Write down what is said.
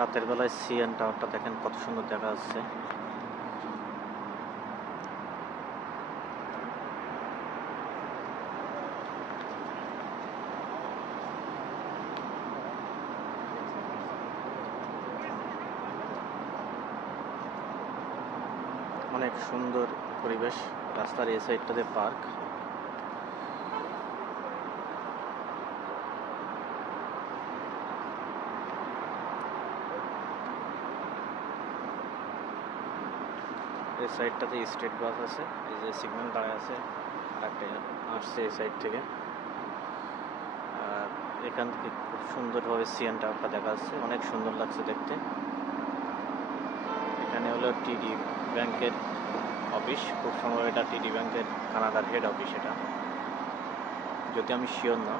রাতের বেলায় সিএন টাওয়ারটা দেখেন কত সুন্দর দেখা যাচ্ছে। অনেক সুন্দর পরিবেশ, রাস্তার এই সাইডটাতে পার্ক। এই সাইডটাতে স্টেট বাস আছে, এই যে সিগন্যাল দাঁড়ায় আছে, আর একটা আসছে এই সাইড থেকে। আর এখান থেকে খুব সুন্দরভাবে সিএন টাওয়ারটা দেখা যাচ্ছে, অনেক সুন্দর লাগছে দেখতে। এখানে হলো টিডি ব্যাংকের অফিস, খুব সম্ভব এটা টিডি ব্যাংকের কানাডার হেড অফিস, এটা যদি আমি শিওর না।